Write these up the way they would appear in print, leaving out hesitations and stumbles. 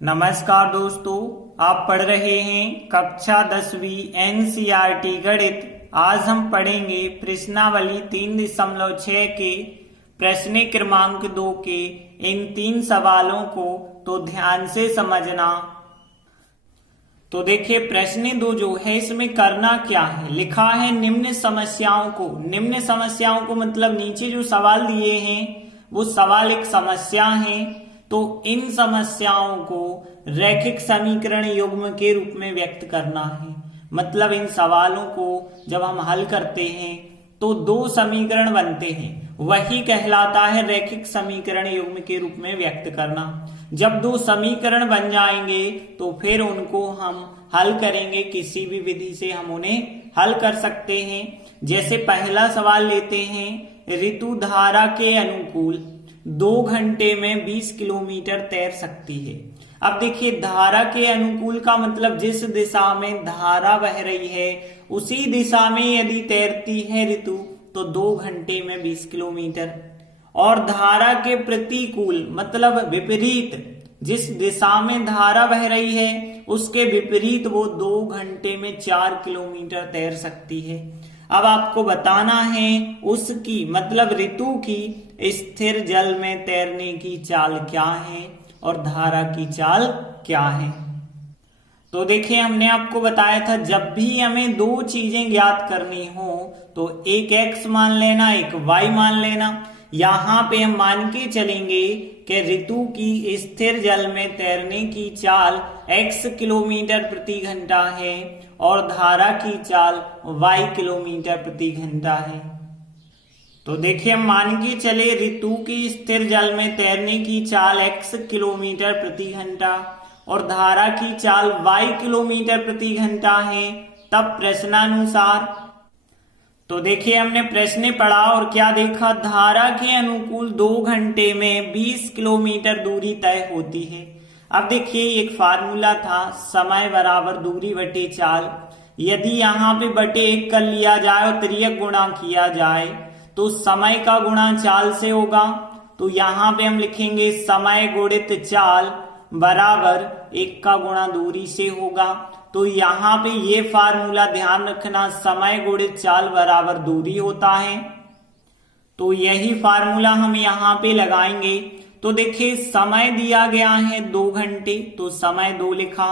नमस्कार दोस्तों, आप पढ़ रहे हैं कक्षा 10वीं एनसीईआरटी गणित। आज हम पढ़ेंगे प्रश्नावली 3.6 के प्रश्न क्रमांक 2 के इन 3 सवालों को तो ध्यान से समझना। तो देखिए प्रश्न 2 जो है इसमें करना क्या है, लिखा है निम्न समस्याओं को। निम्न समस्याओं को मतलब नीचे जो सवाल दिए हैं वो सवाल एक समस्या है, तो इन समस्याओं को रैखिक समीकरण युग्म के रूप में व्यक्त करना है। मतलब इन सवालों को जब हम हल करते हैं तो 2 समीकरण बनते हैं, वही कहलाता है रैखिक समीकरण युग्म के रूप में व्यक्त करना। जब 2 समीकरण बन जाएंगे तो फिर उनको हम हल करेंगे, किसी भी विधि से हम उन्हें हल कर सकते हैं। जैसे पहला सवाल लेते हैं, ऋतु धारा के अनुकूल 2 घंटे में 20 किलोमीटर तैर सकती है। अब देखिए धारा के अनुकूल का मतलब जिस दिशा में धारा बह रही है उसी दिशा में यदि तैरती है ऋतु तो 2 घंटे में 20 किलोमीटर। और धारा के प्रतिकूल मतलब विपरीत, जिस दिशा में धारा बह रही है उसके विपरीत वो 2 घंटे में 4 किलोमीटर तैर सकती है। अब आपको बताना है उसकी मतलब ऋतु की स्थिर जल में तैरने की चाल क्या है और धारा की चाल क्या है। तो देखिए हमने आपको बताया था जब भी हमें 2 चीजें ज्ञात करनी हो तो एक x मान लेना, एक y मान लेना। यहां पे हम मान के चलेंगे कि ऋतु की स्थिर जल में तैरने की चाल x किलोमीटर प्रति घंटा है और धारा की चाल y किलोमीटर प्रति घंटा है। तो देखिए हम मान के चले ऋतु की स्थिर जल में तैरने की चाल x किलोमीटर प्रति घंटा और धारा की चाल y किलोमीटर प्रति घंटा है। तब प्रश्नानुसार तो देखिए हमने प्रश्न पढ़ा और क्या देखा, धारा के अनुकूल 2 घंटे में 20 किलोमीटर दूरी तय होती है। अब देखिए एक फार्मूला था, समय बराबर दूरी बटे चाल। यदि यहाँ पे बटे 1 कर लिया जाए और तिर्यक गुणा किया जाए तो समय का गुणा चाल से होगा। तो यहाँ पे हम लिखेंगे समय गुणित चाल बराबर 1 का गुणा दूरी से होगा। तो यहाँ पे ये फार्मूला ध्यान रखना, समय गुणित चाल बराबर दूरी होता है। तो यही फार्मूला हम यहाँ पे लगाएंगे। तो देखिए समय दिया गया है 2 घंटे, तो समय 2 लिखा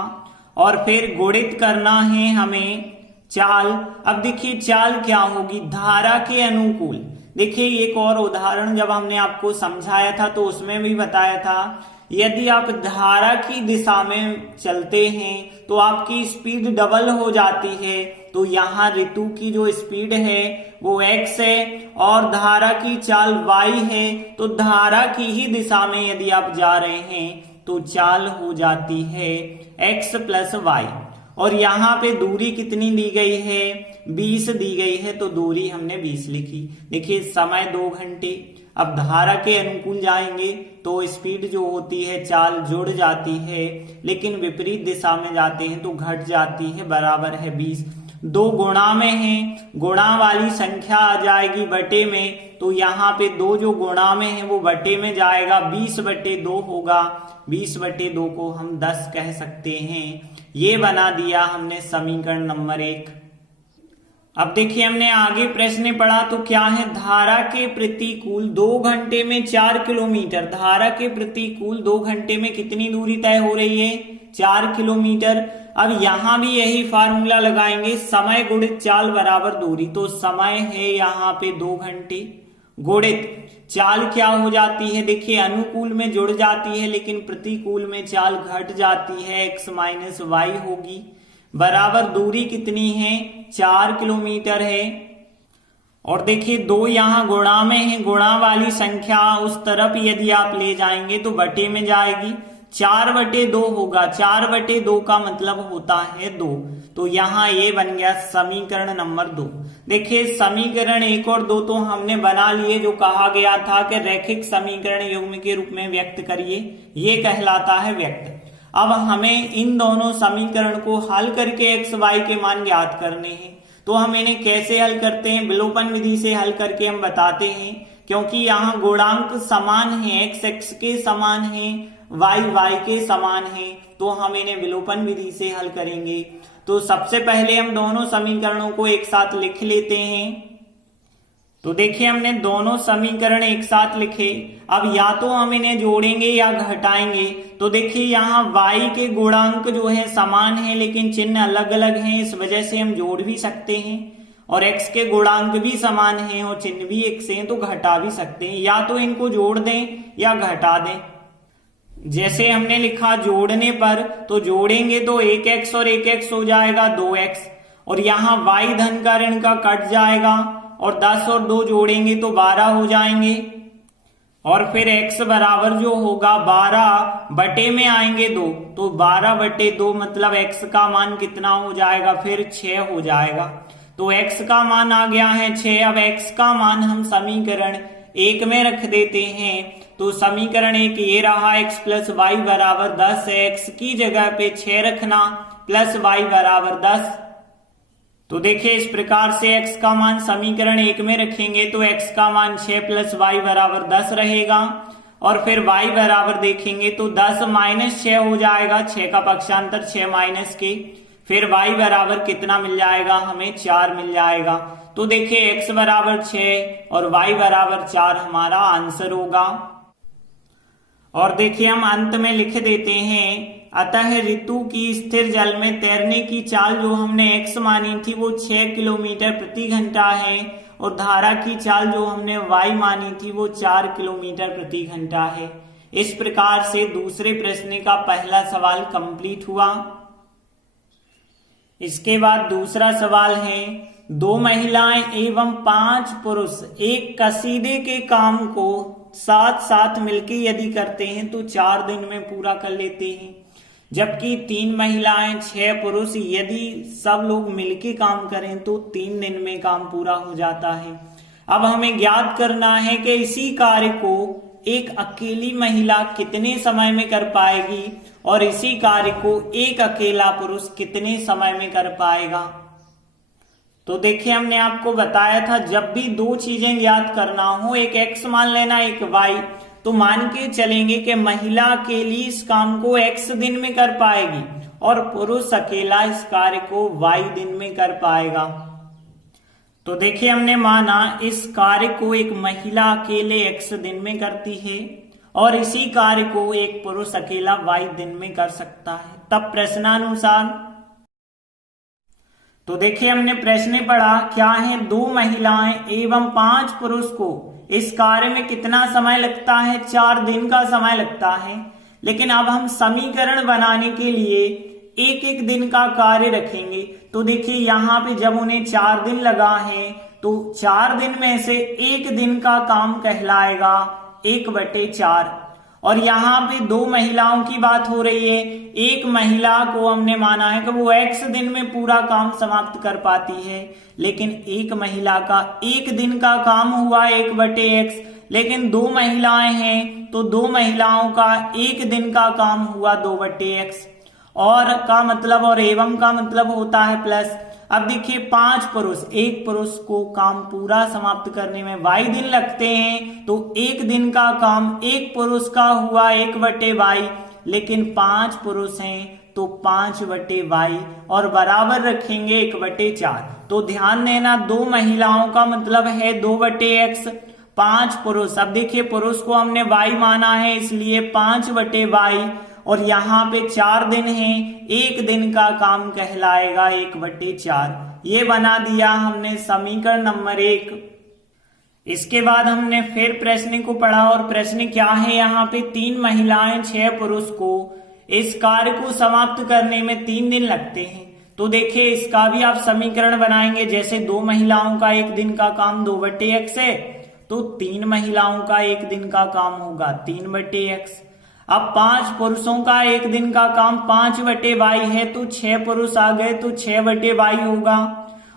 और फिर गुणित करना है हमें चाल। अब देखिए चाल क्या होगी, धारा के अनुकूल। देखिए एक और उदाहरण जब हमने आपको समझाया था तो उसमें भी बताया था, यदि आप धारा की दिशा में चलते हैं तो आपकी स्पीड डबल हो जाती है। तो यहाँ ऋतु की जो स्पीड है वो x है और धारा की चाल y है। तो धारा की ही दिशा में यदि आप जा रहे हैं तो चाल हो जाती है x प्लस y। और यहाँ पे दूरी कितनी दी गई है, 20 दी गई है, तो दूरी हमने 20 लिखी। देखिए समय 2 घंटे। अब धारा के अनुकूल जाएंगे तो स्पीड जो होती है चाल जुड़ जाती है, लेकिन विपरीत दिशा में जाते हैं तो घट जाती है, बराबर है 20। 2 गुणा में है, गुणा वाली संख्या आ जाएगी बटे में, तो यहाँ पे 2 जो गुणा में है वो बटे में जाएगा, 20 बटे 2 होगा। 20 बटे 2 को हम 10 कह सकते हैं। ये बना दिया हमने समीकरण नंबर 1। अब देखिए हमने आगे प्रश्न पढ़ा तो क्या है, धारा के प्रतिकूल 2 घंटे में 4 किलोमीटर। धारा के प्रतिकूल 2 घंटे में कितनी दूरी तय हो रही है, 4 किलोमीटर। अब यहां भी यही फार्मूला लगाएंगे, समय गुणित चाल बराबर दूरी। तो समय है यहाँ पे 2 घंटे गुणित चाल क्या हो जाती है, देखिए अनुकूल में जुड़ जाती है लेकिन प्रतिकूल में चाल घट जाती है, x माइनस वाई होगी, बराबर दूरी कितनी है, 4 किलोमीटर है। और देखिए 2 यहाँ गुणा में है, गुणा वाली संख्या उस तरफ यदि आप ले जाएंगे तो बटे में जाएगी, 4 बटे 2 होगा। 4 बटे 2 का मतलब होता है 2। तो यहाँ ये बन गया समीकरण नंबर 2। देखिए समीकरण 1 और 2 तो हमने बना लिए, जो कहा गया था कि रैखिक समीकरण युग्म के रूप में व्यक्त करिए, ये कहलाता है व्यक्त। अब हमें इन दोनों समीकरण को हल करके x y के मान ज्ञात करने हैं। तो हम इन्हें कैसे हल करते हैं, विलोपन विधि से हल करके हम बताते हैं। क्योंकि यहाँ गुणांक समान है, x x के समान है, y के समान है, तो हम इन्हें विलोपन विधि से हल करेंगे। तो सबसे पहले हम दोनों समीकरणों को एक साथ लिख लेते हैं। तो देखिए हमने दोनों समीकरण एक साथ लिखे। अब या तो हम इन्हें जोड़ेंगे या घटाएंगे। तो देखिए यहाँ y के गुणांक जो है समान है लेकिन चिन्ह अलग अलग हैं, इस वजह से हम जोड़ भी सकते हैं। और x के गुणांक भी समान हैं और चिन्ह भी एक से हैं, तो घटा भी सकते हैं। या तो इनको जोड़ दें या घटा दें। जैसे हमने लिखा जोड़ने पर, तो जोड़ेंगे तो 1x और 1x हो जाएगा 2x, और यहाँ y धन का ऋण का कट जाएगा और 10 और 2 जोड़ेंगे तो 12 हो जाएंगे। और फिर x बराबर जो होगा 12 बटे में आएंगे 2, तो 12 बटे 2 मतलब x का मान कितना हो जाएगा, फिर 6 हो जाएगा। तो x का मान आ गया है 6। अब x का मान हम समीकरण 1 में रख देते हैं। तो समीकरण 1 ये रहा, x प्लस वाई बराबर 10 है। x की जगह पे 6 रखना प्लस y बराबर 10। तो देखिए इस प्रकार से x का मान समीकरण 1 में रखेंगे तो x का मान 6 प्लस y बराबर 10 रहेगा। और फिर y बराबर देखेंगे तो 10 माइनस 6 हो जाएगा, 6 का पक्षांतर 6 माइनस के। फिर y बराबर कितना मिल जाएगा, हमें 4 मिल जाएगा। तो देखिए x बराबर 6 और y बराबर 4 हमारा आंसर होगा। और देखिए हम अंत में लिख देते हैं, अतः ऋतु की स्थिर जल में तैरने की चाल जो हमने x मानी थी वो 6 किलोमीटर प्रति घंटा है, और धारा की चाल जो हमने y मानी थी वो 4 किलोमीटर प्रति घंटा है। इस प्रकार से दूसरे प्रश्न का पहला सवाल कंप्लीट हुआ। इसके बाद दूसरा सवाल है, 2 महिलाएं एवं 5 पुरुष एक कसीदे के काम को साथ साथ मिलकर यदि करते हैं तो 4 दिन में पूरा कर लेते हैं, जबकि 3 महिलाएं 6 पुरुष यदि सब लोग मिलके काम करें तो 3 दिन में काम पूरा हो जाता है। अब हमें ज्ञात करना है कि इसी कार्य को एक अकेली महिला कितने समय में कर पाएगी और इसी कार्य को एक अकेला पुरुष कितने समय में कर पाएगा। तो देखिए हमने आपको बताया था जब भी 2 चीजें ज्ञात करना हो, एक x मान लेना एक y, तो मान के चलेंगे कि महिला अकेली इस काम को x दिन में कर पाएगी और पुरुष अकेला इस कार्य को y दिन में कर पाएगा। तो देखिए हमने माना इस कार्य को एक महिला अकेले x दिन में करती है और इसी कार्य को एक पुरुष अकेला y दिन में कर सकता है। तब प्रश्नानुसार, तो देखिए हमने प्रश्न पढ़ा क्या है, 2 महिलाएं एवं 5 पुरुष को इस कार्य में कितना समय लगता है, 4 दिन का समय लगता है। लेकिन अब हम समीकरण बनाने के लिए एक एक दिन का कार्य रखेंगे। तो देखिए यहाँ पे जब उन्हें 4 दिन लगा है तो 4 दिन में से एक दिन का काम कहलाएगा 1/4। और यहाँ पे 2 महिलाओं की बात हो रही है। एक महिला को हमने माना है कि वो x दिन में पूरा काम समाप्त कर पाती है, लेकिन एक महिला का एक दिन का काम हुआ 1/x। लेकिन 2 महिलाएं हैं तो 2 महिलाओं का एक दिन का काम हुआ 2/x। और का मतलब और एवं का मतलब होता है प्लस। अब देखिए 5 पुरुष, एक पुरुष को काम पूरा समाप्त करने में y दिन लगते हैं, तो एक दिन का काम एक पुरुष का हुआ 1/y। लेकिन 5 पुरुष हैं तो 5/y और बराबर रखेंगे 1/4। तो ध्यान देना 2 महिलाओं का मतलब है 2/x, 5 पुरुष। अब देखिए पुरुष को हमने y माना है इसलिए 5/y, और यहाँ पे 4 दिन हैं, एक दिन का काम कहलाएगा 1/4। ये बना दिया हमने समीकरण नंबर 1। इसके बाद हमने फिर प्रश्न को पढ़ा और प्रश्न क्या है, यहाँ पे 3 महिलाएं 6 पुरुष को इस कार्य को समाप्त करने में 3 दिन लगते हैं। तो देखिए इसका भी आप समीकरण बनाएंगे। जैसे 2 महिलाओं का एक दिन का काम 2/x है, तो 3 महिलाओं का एक दिन का काम होगा 3/x। अब 5 पुरुषों का एक दिन का काम 5/y है, तो 6 पुरुष आ गए तो 6/y होगा।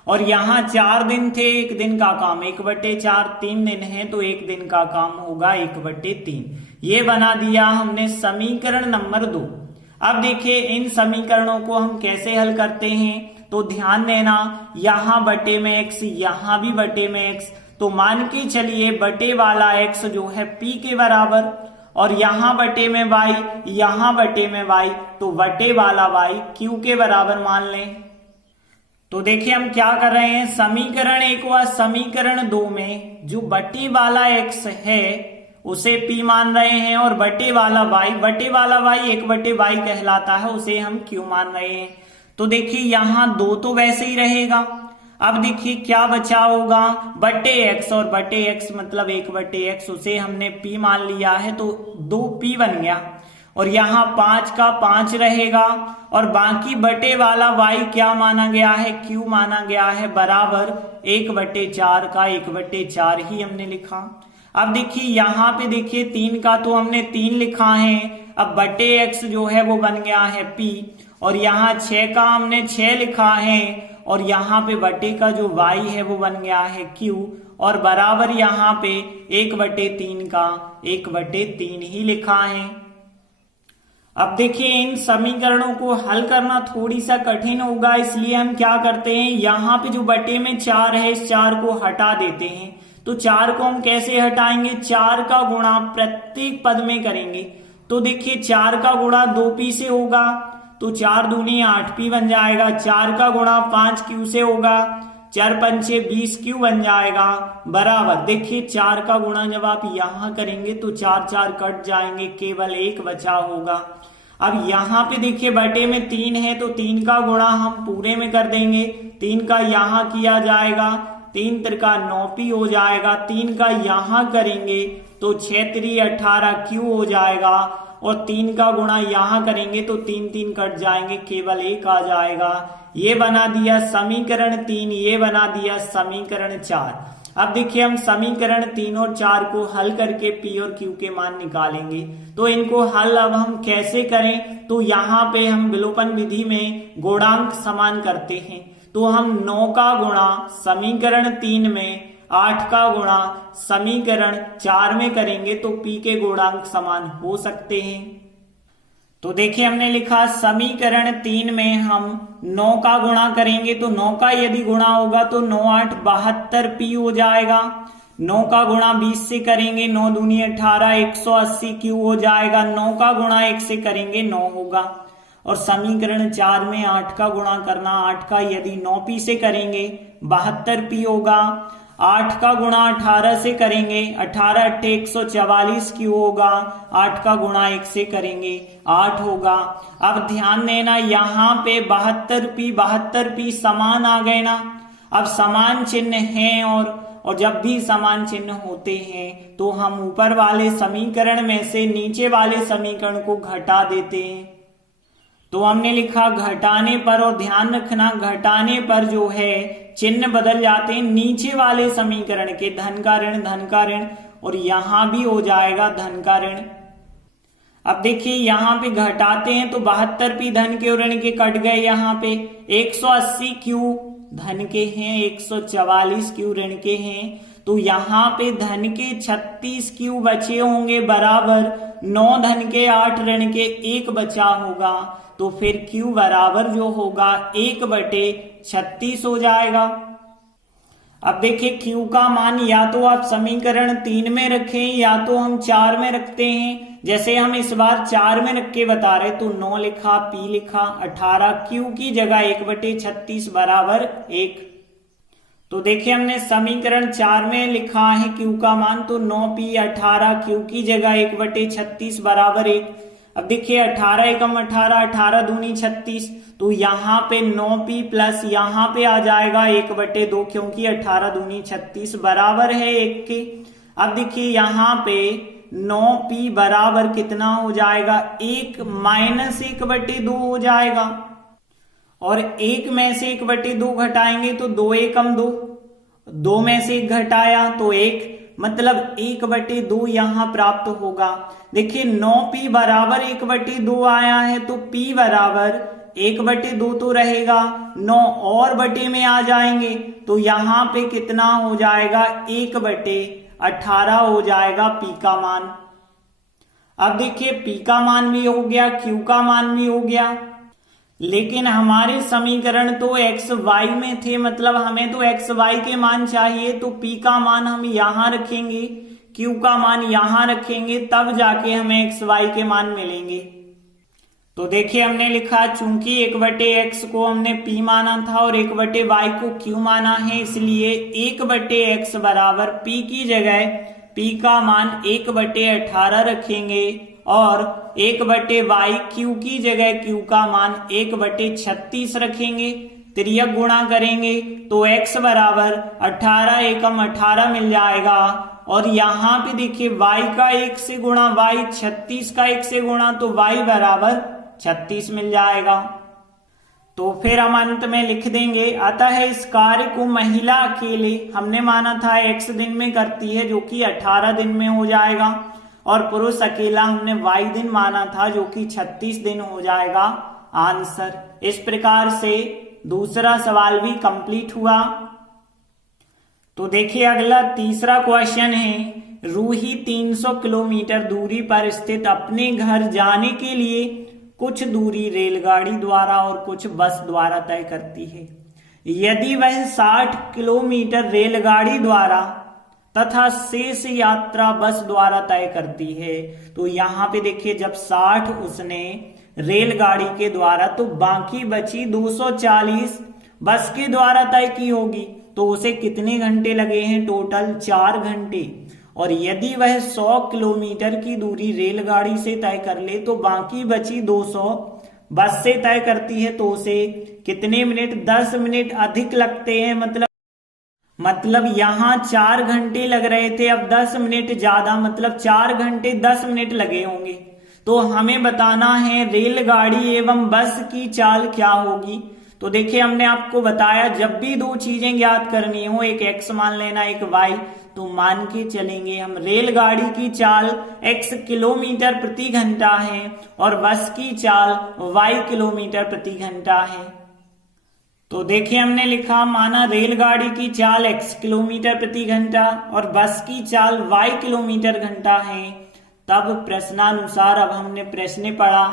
और यहाँ 4 दिन थे, एक दिन का काम 1/4, 3 दिन है तो एक दिन का काम होगा 1/3। ये बना दिया हमने समीकरण नंबर 2। अब देखिए इन समीकरणों को हम कैसे हल करते हैं। तो ध्यान देना यहाँ बटे में x, यहाँ भी बटे में x, तो मान के चलिए बटे वाला x जो है p के बराबर और यहां बटे में y, यहां बटे में y, तो बटे वाला y q के बराबर मान लें। तो देखिए हम क्या कर रहे हैं, समीकरण 1 व समीकरण 2 में जो बटे वाला x है उसे p मान रहे हैं और बटे वाला y 1/y कहलाता है, उसे हम q मान रहे हैं। तो देखिए यहां 2 तो वैसे ही रहेगा। अब देखिए क्या बचा होगा, बटे x, और बटे x मतलब 1/x, उसे हमने p मान लिया है तो 2p बन गया। और यहाँ 5 का 5 रहेगा और बाकी बटे वाला y क्या माना गया है, q माना गया है, बराबर 1/4 का 1/4 ही हमने लिखा। अब देखिए यहाँ पे देखिए 3 का तो हमने 3 लिखा है, अब बटे x जो है वो बन गया है p, और यहाँ 6 का हमने 6 लिखा है और यहाँ पे बटे का जो y है वो बन गया है q, और बराबर यहाँ पे 1/3 का 1/3 ही लिखा है। अब देखिए इन समीकरणों को हल करना थोड़ी सा कठिन होगा, इसलिए हम क्या करते हैं, यहाँ पे जो बटे में 4 है इस 4 को हटा देते हैं। तो 4 को हम कैसे हटाएंगे, 4 का गुणा प्रत्येक पद में करेंगे। तो देखिए 4 का गुणा 2p से होगा तो 4 दूनी 8p बन जाएगा, 4 का गुणा 5q से होगा, 4 पंचे 20q बन जाएगा, बराबर देखिए 4 का गुणा जब आप यहां करेंगे तो 4 4 कट जाएंगे, केवल 1 बचा होगा। अब यहाँ पे देखिए बटे में 3 है तो 3 का गुणा हम पूरे में कर देंगे, 3 का यहाँ किया जाएगा, 3 त्रिका 9p हो जाएगा, 3 का यहाँ करेंगे तो 6 त्रि 18q हो जाएगा, और 3 का गुणा यहाँ करेंगे तो 3 3 कट जाएंगे, केवल 1 आ जाएगा। ये बना दिया समीकरण 3, ये बना दिया समीकरण 4। अब देखिए हम समीकरण 3 और 4 को हल करके p और q के मान निकालेंगे। तो इनको हल अब हम कैसे करें, तो यहाँ पे हम विलोपन विधि में गुणांक समान करते हैं। तो हम 9 का गुणा समीकरण 3 में 8 का गुणा समीकरण 4 में करेंगे तो p के गुणांक समान हो सकते हैं। तो देखिए हमने लिखा समीकरण 3 में हम 9 का गुणा करेंगे तो 9 का यदि गुणा होगा तो 9 8 72p हो जाएगा। 9 का गुणा 20 से करेंगे 9 दूनी 18 180q हो जाएगा। 9 का गुणा 1 से करेंगे 9 होगा। और समीकरण 4 में 8 का गुणा करना, 8 का यदि 9p से करेंगे 72p होगा। 8 का गुणा 18 से करेंगे 18 8 144q होगा। 8 का गुणा 1 से करेंगे 8 होगा। अब ध्यान देना यहाँ पे 72p समान आ गए ना। अब समान चिन्ह हैं और जब भी समान चिन्ह होते हैं तो हम ऊपर वाले समीकरण में से नीचे वाले समीकरण को घटा देते हैं। तो हमने लिखा घटाने पर, और ध्यान रखना घटाने पर जो है चिन्ह बदल जाते हैं नीचे वाले समीकरण के, धन का ऋण और यहां भी हो जाएगा धन का ऋण। अब देखिए यहाँ पे घटाते हैं तो 72p धन के और ऋण के कट गए, यहाँ पे 180q धन के हैं 144q ऋण के हैं, तो यहाँ पे धन के 36q बचे होंगे बराबर 9 धन के 8 ऋण के 1 बचा होगा। तो फिर q बराबर जो होगा 1/36 हो जाएगा। अब देखिए q का मान या तो आप समीकरण 3 में रखें या तो हम 4 में रखते हैं। जैसे हम इस बार 4 में रख के बता रहे तो 9 लिखा, p लिखा, 18 q की जगह 1/36 बराबर 1। तो देखिए हमने समीकरण 4 में लिखा है q का मान, तो 9p 18 q की जगह 1/36 बराबर 1। अब देखिए 18 एकम 18, 18 दूनी 36, तो यहाँ पे 9p प्लस यहाँ पे आ जाएगा 1/2 क्योंकि 18 दूनी 36 बराबर है 1 के। अब देखिए यहाँ पे 9p बराबर कितना हो जाएगा, 1 माइनस 1/2 हो जाएगा। और 1 में से 1/2 घटाएंगे तो 2 एकम 2, 2 में से 1 घटाया तो 1, मतलब 1/2 यहां प्राप्त होगा। देखिए 9p बराबर 1/2 आया है तो p बराबर 1/2 तो रहेगा, 9 और बटे में आ जाएंगे तो यहाँ पे कितना हो जाएगा 1/18 हो जाएगा p का मान। अब देखिए p का मान भी हो गया, q का मान भी हो गया, लेकिन हमारे समीकरण तो x y में थे, मतलब हमें तो x y के मान चाहिए, तो p का मान हम यहां रखेंगे Q का मान यहां रखेंगे, तब जाके हमें एक्स वाई के मान मिलेंगे। तो देखिए हमने लिखा, चूंकि 1/x को हमने P माना था और 1/y को Q माना है, इसलिए 1/x बराबर P की जगह P का मान 1/18 रखेंगे और 1/y Q की जगह Q का मान 1/36 रखेंगे। तिर्यक गुणा करेंगे तो x बराबर 18 एकम 18 मिल जाएगा और यहाँ पे देखिए y का 1 से गुणा, y 36 का 1 से गुणा, तो y बराबर 36 मिल जाएगा। तो फिर हम अंत में लिख देंगे, अतः इस कार्य को महिला अकेले, हमने माना था x दिन में करती है जो कि 18 दिन में हो जाएगा, और पुरुष अकेला हमने y दिन माना था जो कि 36 दिन हो जाएगा आंसर। इस प्रकार से दूसरा सवाल भी कंप्लीट हुआ। तो देखिए अगला तीसरा क्वेश्चन है, रूही 300 किलोमीटर दूरी पर स्थित अपने घर जाने के लिए कुछ दूरी रेलगाड़ी द्वारा और कुछ बस द्वारा तय करती है। यदि वह 60 किलोमीटर रेलगाड़ी द्वारा तथा शेष यात्रा बस द्वारा तय करती है, तो यहाँ पे देखिए जब 60 उसने रेलगाड़ी के द्वारा, तो बाकी बची 240 बस के द्वारा तय की होगी, तो उसे कितने घंटे लगे हैं? टोटल 4 घंटे। और यदि वह 100 किलोमीटर की दूरी रेलगाड़ी से तय कर ले, तो बाकी बची 200 बस से तय करती है, तो उसे कितने मिनट? 10 मिनट अधिक लगते हैं। मतलब यहाँ 4 घंटे लग रहे थे, अब 10 मिनट ज्यादा, मतलब 4 घंटे 10 मिनट लगे होंगे। तो हमें बताना है रेलगाड़ी एवं बस की चाल क्या होगी। तो देखिए हमने आपको बताया, जब भी दो चीजें ज्ञात करनी हो, एक x मान लेना, एक y, तो मान के चलेंगे हम रेलगाड़ी की चाल x किलोमीटर प्रति घंटा है और बस की चाल y किलोमीटर प्रति घंटा है। तो देखिए हमने लिखा, माना रेलगाड़ी की चाल x किलोमीटर प्रति घंटा और बस की चाल y किलोमीटर घंटा है। तब प्रश्नानुसार अब हमने प्रश्न पढ़ा,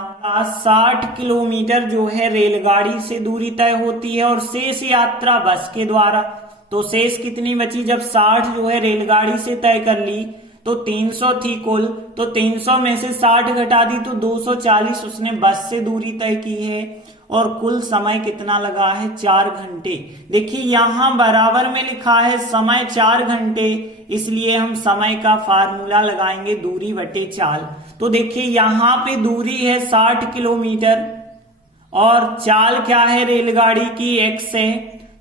60 किलोमीटर जो है रेलगाड़ी से दूरी तय होती है और शेष यात्रा बस के द्वारा। तो शेष कितनी बची? जब 60 जो है रेलगाड़ी से तय कर ली तो 300 थी कुल, तो 300 में से 60 घटा दी तो 240 उसने बस से दूरी तय की है और कुल समय कितना लगा है? 4 घंटे। देखिए यहाँ बराबर में लिखा है समय 4 घंटे, इसलिए हम समय का फार्मूला लगाएंगे दूरी बटे चाल। तो देखिए यहाँ पे दूरी है 60 किलोमीटर और चाल क्या है? रेलगाड़ी की x है,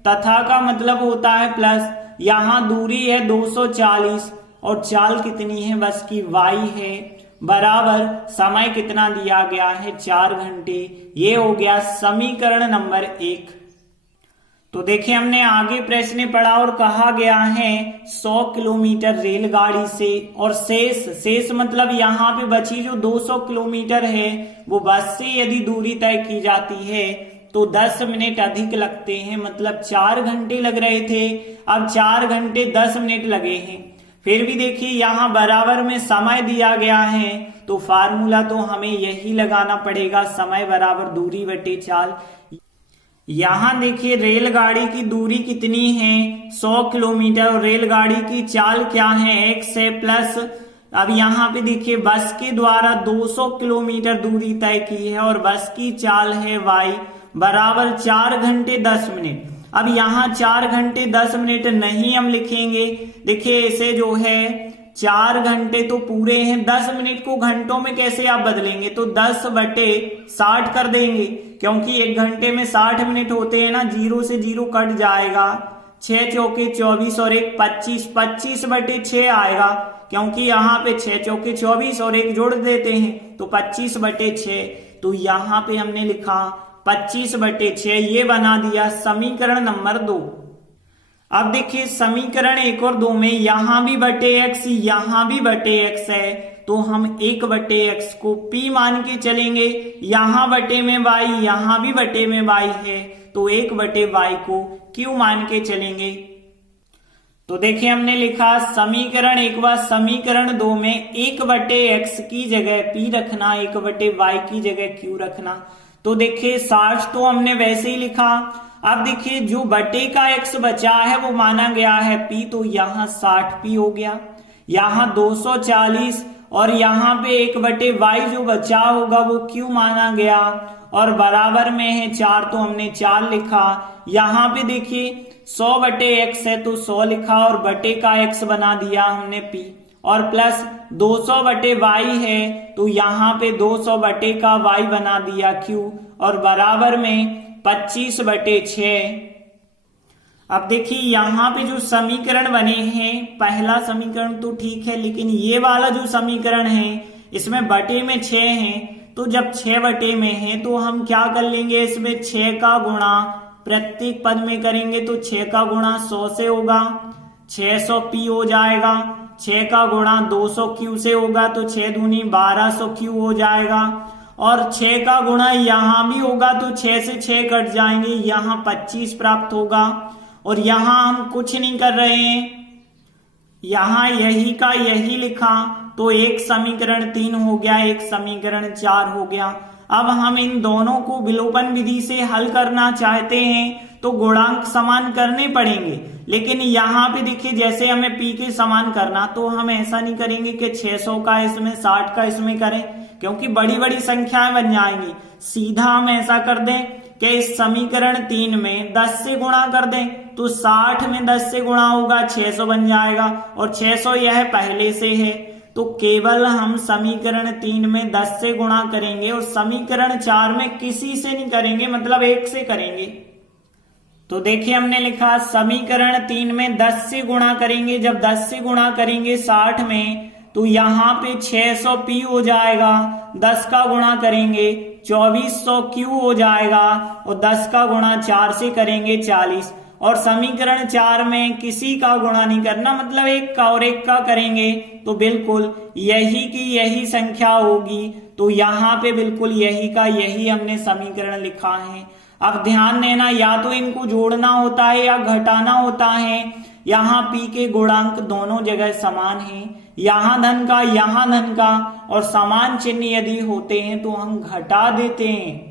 तथा का मतलब होता है प्लस, यहाँ दूरी है 240 और चाल कितनी है? बस की y है, बराबर समय कितना दिया गया है? 4 घंटे। ये हो गया समीकरण नंबर 1। तो देखिए हमने आगे प्रश्न पढ़ा और कहा गया है 100 किलोमीटर रेलगाड़ी से और शेष मतलब यहाँ पे बची जो 200 किलोमीटर है वो बस से यदि दूरी तय की जाती है तो 10 मिनट अधिक लगते हैं, मतलब 4 घंटे लग रहे थे, अब 4 घंटे 10 मिनट लगे हैं। फिर भी देखिए यहाँ बराबर में समय दिया गया है, तो फार्मूला तो हमें यही लगाना पड़ेगा, समय बराबर दूरी बटे चाल। यहाँ देखिए रेलगाड़ी की दूरी कितनी है? 100 किलोमीटर और रेलगाड़ी की चाल क्या है? x है प्लस, अब यहाँ पे देखिए बस के द्वारा 200 किलोमीटर दूरी तय की है और बस की चाल है y, बराबर 4 घंटे 10 मिनट। अब यहाँ 4 घंटे 10 मिनट नहीं हम लिखेंगे, देखिए इसे जो है 4 घंटे तो पूरे हैं, 10 मिनट को घंटों में कैसे आप बदलेंगे? तो 10/60 कर देंगे, क्योंकि 1 घंटे में 60 मिनट होते हैं ना, 0 से 0 कट जाएगा, 6 चौके 24 और 1 25, 25/6 आएगा, क्योंकि यहाँ पे 6 चौके 24 और 1 जोड़ देते हैं तो 25/6। तो यहाँ पे हमने लिखा 25/6, ये बना दिया समीकरण नंबर 2। अब देखिए समीकरण 1 और 2 में यहाँ भी बटे x, यहाँ भी बटे x है, तो हम 1/x को p मान के चलेंगे, यहाँ बटे में y, यहाँ भी बटे में y है, तो 1/y को q मान के चलेंगे। तो देखिए हमने लिखा समीकरण 1 व समीकरण 2 में 1/x की जगह p रखना, 1/y की जगह q रखना। तो देखिए 60 तो हमने वैसे ही लिखा, अब देखिए जो बटे का x बचा है वो माना गया है p, तो यहाँ 60p हो गया। यहाँ 240 और यहाँ पे 1/y जो बचा होगा वो q माना गया और बराबर में है 4 तो हमने 4 लिखा। यहाँ पे देखिए 100/x है तो 100 लिखा और बटे का x बना दिया हमने p और प्लस 200/y है तो यहाँ पे 200 बटे का y बना दिया q और बराबर में 25/6। अब देखिए यहाँ पे जो समीकरण बने हैं, पहला समीकरण तो ठीक है, लेकिन ये वाला जो समीकरण है इसमें बटे में 6 है, तो जब 6 बटे में है तो हम क्या कर लेंगे, इसमें 6 का गुणा प्रत्येक पद में करेंगे तो 6 का गुणा 100 से होगा, 600 p हो जाएगा। 6 का गुणा 200 q से होगा तो 6 दूनी 1200 q हो जाएगा और 6 का गुणा यहाँ भी होगा तो 6 से 6 कट जाएंगे, यहाँ 25 प्राप्त होगा। और यहाँ हम कुछ नहीं कर रहे हैं, यहाँ यही का यही लिखा तो एक समीकरण 3 हो गया, एक समीकरण 4 हो गया। अब हम इन दोनों को विलोपन विधि से हल करना चाहते हैं तो गुणांक समान करने पड़ेंगे, लेकिन यहाँ पे देखिए जैसे हमें p के समान करना तो हम ऐसा नहीं करेंगे कि 600 का इसमें 60 का इसमें करें, क्योंकि बड़ी बड़ी संख्याएं बन जाएंगी। सीधा हम ऐसा कर दें कि इस समीकरण 3 में 10 से गुणा कर दें तो 60 में 10 से गुणा होगा 600 बन जाएगा और 600 यह पहले से है तो केवल हम समीकरण 3 में 10 से गुणा करेंगे और समीकरण 4 में किसी से नहीं करेंगे, मतलब 1 से करेंगे। तो देखिए हमने लिखा समीकरण 3 में 10 से गुणा करेंगे, जब 10 से गुणा करेंगे 60 में तो यहाँ पे 600 p हो जाएगा, 10 का गुणा करेंगे 2400 q हो जाएगा और 10 का गुणा 4 से करेंगे 40 और समीकरण 4 में किसी का गुणा नहीं करना, मतलब 1 का और 1 का करेंगे तो बिल्कुल यही की यही संख्या होगी। तो यहाँ पे बिल्कुल यही का यही हमने समीकरण लिखा है। अब ध्यान देना, या तो इनको जोड़ना होता है या घटाना होता है। यहाँ p के गुणांक दोनों जगह समान हैं, यहाँ धन का यहाँ धन का, और समान चिन्ह यदि होते हैं तो हम घटा देते हैं।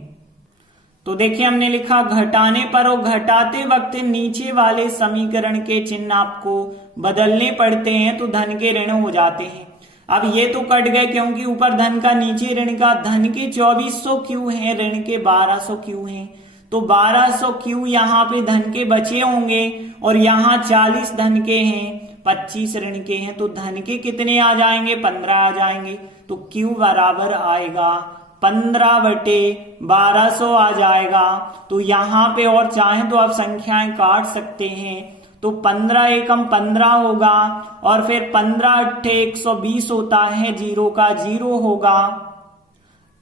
तो देखिए हमने लिखा घटाने पर और घटाते वक्त नीचे वाले समीकरण के चिन्ह आपको बदलने पड़ते हैं तो धन के ऋण हो जाते हैं। अब ये तो कट गए क्योंकि ऊपर धन का नीचे ऋण का, धन के 2400 क्यू है, ऋण के 1200 क्यू हैं, तो 1200 क्यू यहाँ पे धन के बचे होंगे और यहाँ 40 धन के हैं, 25 ऋण के हैं, तो धन के कितने आ जाएंगे, 15 आ जाएंगे। तो क्यू बराबर आएगा 15/1200 आ जाएगा। तो यहाँ पे और चाहें तो आप संख्याएं काट सकते हैं, तो 15 एकम 15 होगा और फिर 15 अट्ठे 120 होता है, 0 का 0 होगा,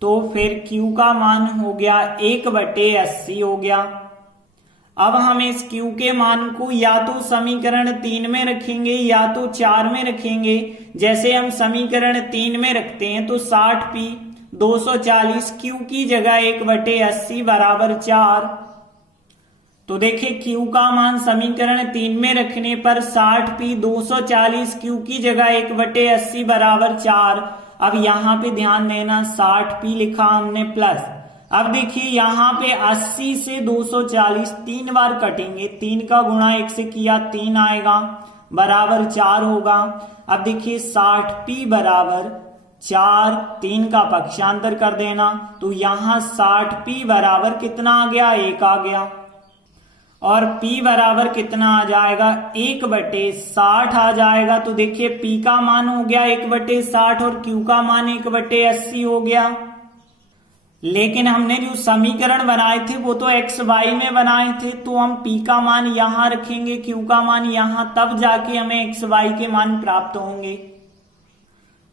तो फिर Q का मान हो गया 1/80 हो गया। अब हम इस Q के मान को या तो समीकरण 3 में रखेंगे या तो 4 में रखेंगे। जैसे हम समीकरण 3 में रखते हैं तो 60p 240 Q की जगह 1/80 बराबर 4। तो देखिए Q का मान समीकरण 3 में रखने पर 60p 240 Q की जगह 1/80 बराबर 4। अब यहाँ पे ध्यान देना 60p लिखा हमने प्लस। अब देखिए यहाँ पे 80 से 240 3 बार कटेंगे, 3 का गुणा 1 से किया 3 आएगा बराबर 4 होगा। अब देखिए 60p बराबर 4, 3 का पक्षांतर कर देना तो यहाँ 60p बराबर कितना आ गया, 1 आ गया और p बराबर कितना आ जाएगा, 1/60 आ जाएगा। तो देखिए p का मान हो गया 1/60 और q का मान 1/80 हो गया। लेकिन हमने जो समीकरण बनाए थे वो तो x y में बनाए थे, तो हम p का मान यहां रखेंगे, q का मान यहां, तब जाके हमें x y के मान प्राप्त होंगे।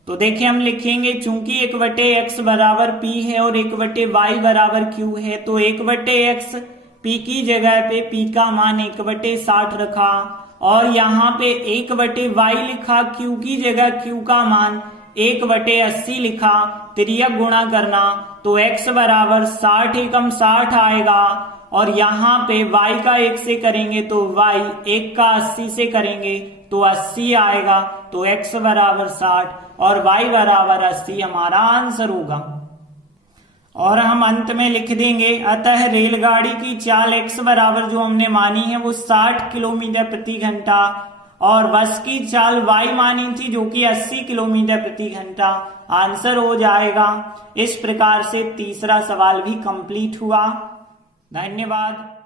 तो देखिए हम लिखेंगे चूंकि 1/x बराबर p है और 1/y बराबर q है, तो 1/x p की जगह पे p का मान 1/60 रखा और यहाँ पे 1/y लिखा, q की जगह q का मान 1/80 लिखा। तिर्यक गुणा करना तो x बराबर 60 एकम 60 आएगा और यहाँ पे y का 1 से करेंगे तो y, 1 का 80 से करेंगे तो 80 आएगा। तो x बराबर 60 और y बराबर 80 हमारा आंसर होगा। और हम अंत में लिख देंगे अतः रेलगाड़ी की चाल x बराबर जो हमने मानी है वो 60 किलोमीटर प्रति घंटा और बस की चाल y मानी थी जो कि 80 किलोमीटर प्रति घंटा। आंसर हो जाएगा। इस प्रकार से तीसरा सवाल भी कंप्लीट हुआ। धन्यवाद।